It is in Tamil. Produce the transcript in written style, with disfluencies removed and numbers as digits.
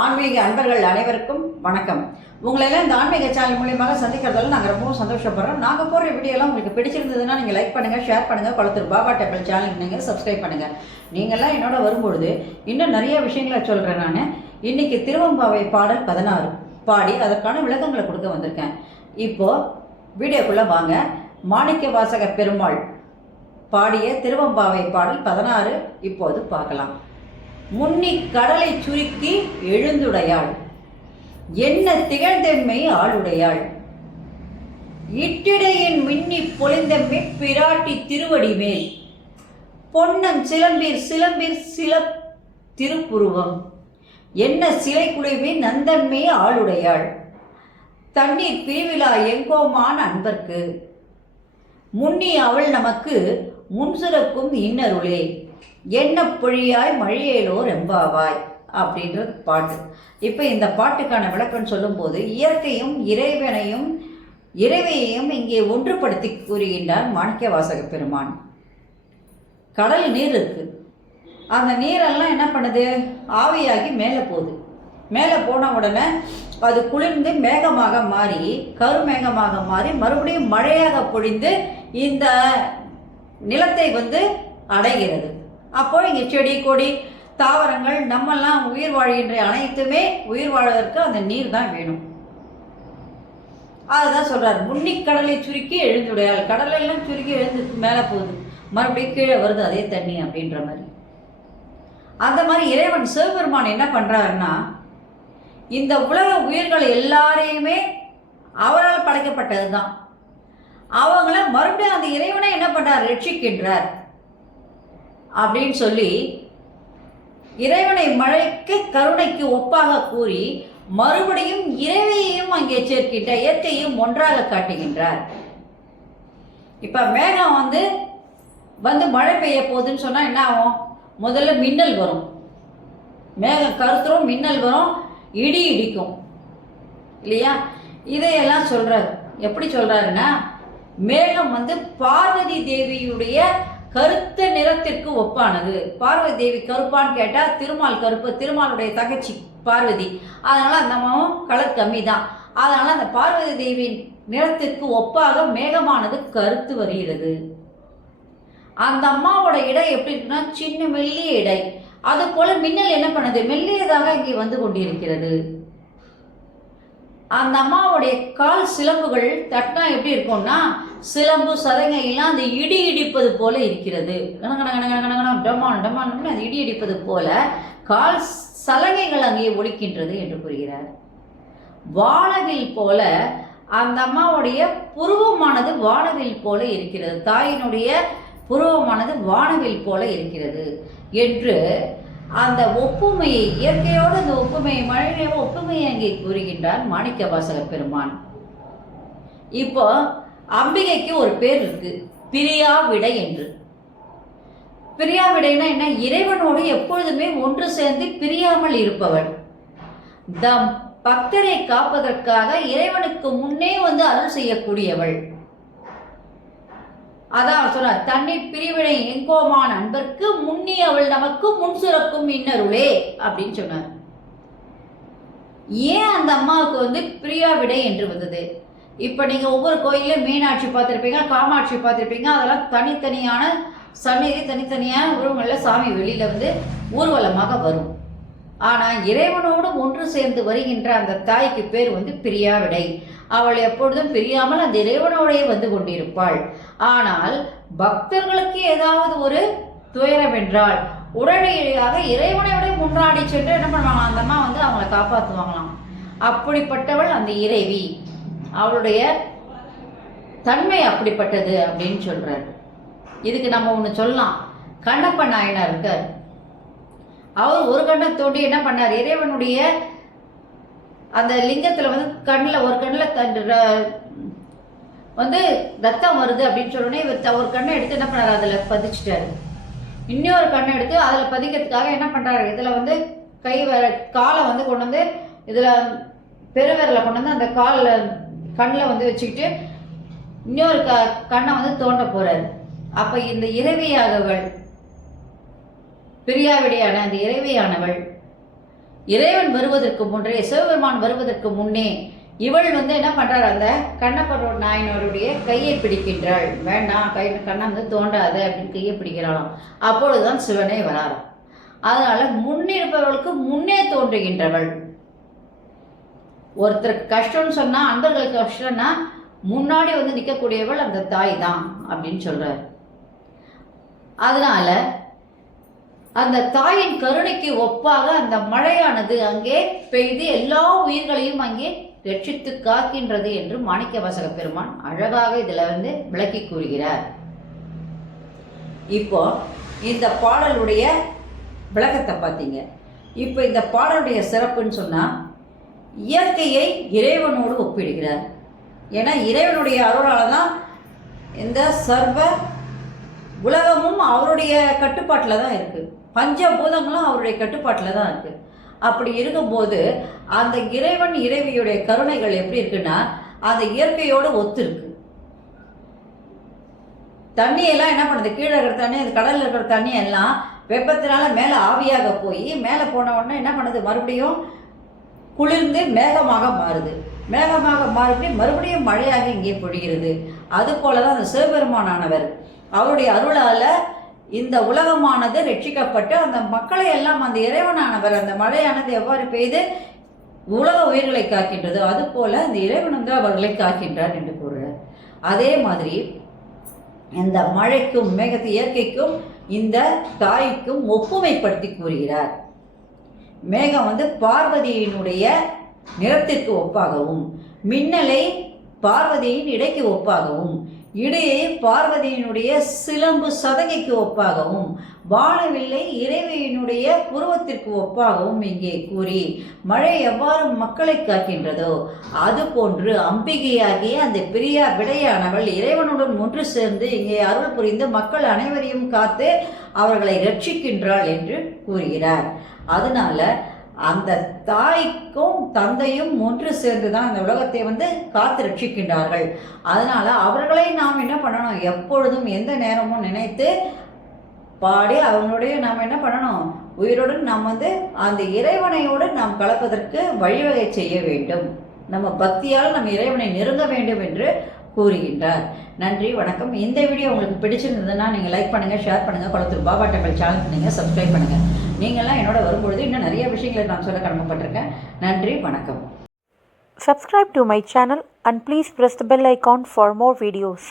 ஆன்மீக அன்பர்கள் அனைவருக்கும் வணக்கம். உங்களெல்லாம் இந்த ஆன்மீக சேனல் மூலியமாக சந்திக்கிறதால நாங்கள் ரொம்பவும் சந்தோஷப்படுறோம். நாங்கள் போடுற வீடியோலாம் உங்களுக்கு பிடிச்சிருந்ததுன்னா நீங்கள் லைக் பண்ணுங்கள், ஷேர் பண்ணுங்கள். குளத்தூர் பாபா டெம்பிள் சேனலுக்கு நீங்கள் சப்ஸ்கிரைப் பண்ணுங்கள். நீங்கள்லாம் என்னோட வரும்பொழுது இன்னும் நிறைய விஷயங்களை சொல்கிறேன். நான் இன்றைக்கி திருவம்பாவை பாடல் 16 பாடி அதற்கான விளக்கங்களை கொடுக்க வந்திருக்கேன். இப்போது வீடியோக்குள்ளே வாங்க. மாணிக்க வாசக பெருமாள் பாடிய திருவம்பாவை பாடல் 16 இப்போது பார்க்கலாம். முன்னி கடலை சுருக்கி எழுந்துடையாள், என்ன திகழ்ந்தெம்மை ஆளுடையாள், இட்டிடையின் மின்னி பொலிந்தெம்மை பிராட்டி திருவடி மேல், பொன்னம் சிலம்பிர் சிலம்பிர் சில திருப்புருவம், என்ன சிலை குழுவி நந்தன்மை ஆளுடையாள், தண்ணீர் பிரிவிழா எங்கோமான அன்பர்க்கு, முன்னி அவள் நமக்கு முன்சுரக்கும் இன்னருளே, என்ன பொழியாய் மழியேலோ ரெம்பாவாய் அப்படின்றது பாட்டு. இப்போ இந்த பாட்டுக்கான விளக்கம் சொல்லும்போது இயற்கையும் இறைவையையும் இங்கே ஒன்றுபடுத்தி கூறுகின்றார் மாணிக்க வாசக பெருமான். கடல் நீர் இருக்கு, அந்த நீரெல்லாம் என்ன பண்ணுது, ஆவியாகி மேலே போகுது. மேலே போன உடனே அது குளிர்ந்து மேகமாக மாறி கருமேகமாக மாறி மறுபடியும் மழையாக பொழிந்து இந்த நிலத்தை அடைகிறது. அப்போ இங்கே செடி கொடி தாவரங்கள் நம்மெல்லாம் உயிர் வாழ்கின்ற அனைத்துமே உயிர் வாழ்வதற்கு அந்த நீர் தான் வேணும். அதுதான் சொல்றார், முன்னி கடலை சுருக்கி எழுந்துடையாள். கடலெல்லாம் சுருக்கி எழுந்து மேலே போகுது, மறுபடியும் கீழே வருது அதே தண்ணி அப்படின்ற மாதிரி. அந்த மாதிரி இறைவன் சிவபெருமான் என்ன பண்றாருன்னா, இந்த உலக உயிர்கள் எல்லாரையுமே அவரால் படைக்கப்பட்டது தான். அவங்கள மறுபடியும் அந்த இறைவனை என்ன பண்றார், ரட்சிக்கின்றார் அப்படின்னு சொல்லி இறைவனை மழைக்கு கருணைக்கு ஒப்பாக கூறி மறுபடியும் இறைவையையும் அங்கே சேர்க்கின்ற இயற்கையும் ஒன்றாக காட்டுகின்றார். இப்ப மேகம் மழை பெய்ய போகுதுன்னு சொன்னா என்ன ஆகும், முதல்ல மின்னல் வரும், மேகம் கருத்துரும், மின்னல் வரும், இடி இடிக்கும் இல்லையா. இதையெல்லாம் சொல்றாரு. எப்படி சொல்றாருன்னா, மேகம் பார்வதி தேவியுடைய கருத்த நிறத்திற்கு ஒப்பானது. பார்வதி தேவி கருப்பான்னு கேட்டா திருமால் கருப்பு, திருமாலுடைய தகச்சி பார்வதி, அதனால அந்த அம்மாவும் கலர் கம்மி தான். அதனால அந்த பார்வதி தேவியின் நிறத்திற்கு ஒப்பாக மேகமானது கருத்து வருகிறது. அந்த அம்மாவோட இடை எப்படி இருக்குன்னா சின்ன மெல்லிய இடை. அது போல மின்னல் என்ன பண்ணுது, மெல்லியதாக இங்கே வந்து கொண்டிருக்கிறது. அந்த அம்மாவுடைய கால் சிலம்புகள் தட்டினா எப்படி இருக்கும்னா, சிலம்பு சதங்கையெல்லாம் அந்த இடி இடிப்பது போல இருக்கிறது. அது இடி இடிப்பது போல கால் சலங்கைகள் அங்கே ஒலிக்கின்றது என்று கூறுகிறார். வானவில் போல அந்த அம்மாவுடைய புருவமானது வானவில் போல இருக்கிறது, தாயினுடைய புருவமானது வானவில் போல இருக்கிறது என்று அந்த ஒப்புமையை, இயற்கையோடு அந்த ஒப்புமையை, மழைய ஒப்புமையை அங்கே கூறுகின்றார் மாணிக்க வாசக பெருமான். இப்போ அம்பிகைக்கு ஒரு பேர் இருக்கு, பிரியாவிடை என்று. பிரியாவிடைனா என்ன, இறைவனோடு எப்பொழுதுமே ஒன்று சேர்ந்து பிரியாமல் இருப்பவள். தம் பக்தரை காப்பதற்காக இறைவனுக்கு முன்னே அருள் செய்யக்கூடியவள். அதான் சொன்னார், தண்ணீர் பிரிவினை எங்கோமான அன்பர்க்கு முன்னி அவள் நமக்கு முன்சுரக்கும் இன்னருளே அப்படின்னு சொன்னார். ஏன் அந்த அம்மாவுக்கு பிரியாவிடை என்று வந்தது? இப்ப நீங்க ஒவ்வொரு கோயிலையும் மீனாட்சி பார்த்திருப்பீங்க, காமாட்சி பார்த்திருப்பீங்க. அதெல்லாம் தனித்தனியான சந்நிதி, தனித்தனியான உருவங்கள்ல சாமி வெளியில ஊர்வலமாக வரும். ஆனா இறைவனோடு ஒன்று சேர்ந்து வருகின்ற அந்த தாய்க்கு பேர் பிரியாவிடை. அவள் எப்பொழுதும் பிரியாமல் அந்த இறைவனோடையே கொண்டிருப்பாள். ஆனால் பக்தர்களுக்கு ஏதாவது ஒரு துயரம் என்றால் உடனடியாக இறைவனையோட முன்னாடி சென்று என்ன பண்ணுவாங்க, அந்த அம்மா அவங்களை காப்பாற்றுவாங்களாம். அப்படிப்பட்டவள் அந்த இறைவி, அவளுடைய தன்மை அப்படிப்பட்டது அப்படின்னு சொல்றாரு. இதுக்கு நம்ம ஒன்று சொல்லலாம். கண்ணப்ப நாயனார் இருக்கார், அவர் ஒரு கண்ணை தோண்டி என்ன பண்ணார், இறைவனுடைய அந்த லிங்கத்துல கண்ணில் ஒரு கண்ணில் ரத்தம் வருது அப்படின்னு சொன்னோடனே இவர் ஒரு கண்ணை எடுத்து என்ன பண்ணாரு, அதில் பதிச்சுட்டாரு. இன்னொரு கண்ணை எடுத்து அதில் பதிக்கிறதுக்காக என்ன பண்ணுறாரு, இதில் கை காலை கொண்டு இதில் பெருவிரலை கொண்டு அந்த காலில் கண்ணில் வச்சுக்கிட்டு இன்னொரு கண்ணை தோண்ட போகிறாரு. அப்போ இந்த இறைவியாகவள், பிரியாவிடையான அந்த இறைவியானவள் இறைவன் வருவதற்கு முன்னே, சிவபெருமான் வருவதற்கு முன்னே இவள் என்ன பண்றாள், அந்த கண்ணப்பர் நாயனருடைய கையை பிடிக்கின்றாள். வேண்டாம், கண்ணை தோண்டாத அப்படின்னு கையை பிடிக்கிறாளாம். அப்பொழுதுதான் சிவனே வராராம். அதனால முன்னிருப்பவர்களுக்கு முன்னே தோன்றுகின்றவள். ஒருத்தருக்கு கஷ்டம்னு சொன்னா, அன்பர்களுக்கு கஷ்டம்னா முன்னாடி நிற்கக்கூடியவள் அந்த தாய் தான் அப்படின்னு சொல்றார். அதனால அந்த தாயின் கருணைக்கு ஒப்பாக அந்த மழையானது அங்கே பெய்து எல்லா உயிர்களையும் அங்கே ரட்சித்து காக்கின்றது என்று மாணிக்கவாசக பெருமான் அழகாக இதுல விளக்கி கூறுகிறார். இப்போ இந்த பாடலுடைய விளக்கத்தை பார்த்தீங்க. இப்போ இந்த பாடலுடைய சிறப்புன்னு சொன்னா, இயற்கையை இறைவனோடு ஒப்பிடுகிறார். ஏன்னா இறைவனுடைய அருளால் தான் இந்த சர்வ உலகமும் அவருடைய கட்டுப்பாட்டில் தான் இருக்குது. பஞ்சபூதங்களும் அவருடைய கட்டுப்பாட்டில் தான் இருக்குது. அப்படி இருக்கும்போது அந்த இறைவன் இறைவியுடைய கருணைகள் எப்படி இருக்குன்னா, அந்த இயற்கையோடு ஒத்து இருக்கு. தண்ணியெல்லாம் என்ன பண்ணுது, கீழே இருக்கிற தண்ணி, அந்த கடலில் இருக்கிற தண்ணி எல்லாம் வெப்பத்தினால மேலே ஆவியாக போய் மேலே போன உடனே என்ன பண்ணுது, மறுபடியும் குளிர்ந்து மேகமாக மாறுது. மேகமாக மறுபடியும் மழையாக இங்கே பொழிகிறது. அதுபோல தான் அந்த சிவபெருமானவர் அவருடைய அருளால் இந்த உலகமானது ரட்சிக்கப்பட்டு அந்த மக்களை எல்லாம் அந்த இறைவனானவர் அந்த மழையானது எவ்வாறு பெய்து உலக உயிர்களை காக்கின்றது, அதுபோல அந்த இறைவன் அவர்களை காக்கின்றார் என்று கூறுகிறார். அதே மாதிரி இந்த மழைக்கும் மேகத்து இயற்கைக்கும் இந்த தாய்க்கும் ஒப்புமைப்படுத்தி கூறுகிறார். மேகம் பார்வதியினுடைய நிறத்திற்கு ஒப்பாகவும், மின்னலை பார்வதியின் இடைக்கு ஒப்பாகவும், இடையே பார்வதியினுடைய சிலம்பு சதகைக்கு ஒப்பாகவும், வானவில்லை இறைவியினுடைய புருவத்திற்கு ஒப்பாகவும் இங்கே கூறி மழை எவ்வாறு மக்களை காக்கின்றதோ அதுபோன்று அம்பிகையாகிய அந்த பெரியார் விடையானவள் இறைவனுடன் ஒன்று சேர்ந்து இங்கே அருள் புரிந்து மக்கள் அனைவரையும் காத்து அவர்களை ரட்சிக்கின்றாள் என்று கூறுகிறார். அதனால அந்த தாய்க்கும் தந்தையும் ஒன்று சேர்ந்து தான் இந்த உலகத்தை காத்து ரட்சிக்கின்றார்கள். அதனால அவர்களை நாம் என்ன பண்ணணும், எப்பொழுதும் எந்த நேரமும் நினைத்து பாடி அவங்களுடைய நாம் என்ன பண்ணணும், உயிருடன் நாம் அந்த இறைவனையோடு நாம் கலப்பதற்கு வழிவகை செய்ய வேண்டும். நம்ம பக்தியால் நம்ம இறைவனை நெருங்க வேண்டும் என்று கூறுகின்றார். நன்றி, வணக்கம். இந்த வீடியோ உங்களுக்கு பிடிச்சிருந்ததுன்னா நீங்கள் லைக் பண்ணுங்கள், ஷேர் பண்ணுங்கள், குளத்தூர் பாபா டெம்பிள் சேனல் நீங்கள் சப்ஸ்கிரைப் பண்ணுங்கள். நீங்கள்லாம் என்னோட வரும்பொழுது இன்னும் நிறைய விஷயங்களை நான் சொல்ல கடமைப்பட்டிருக்கேன். நன்றி, வணக்கம். Subscribe to my channel and please press the bell icon for more videos.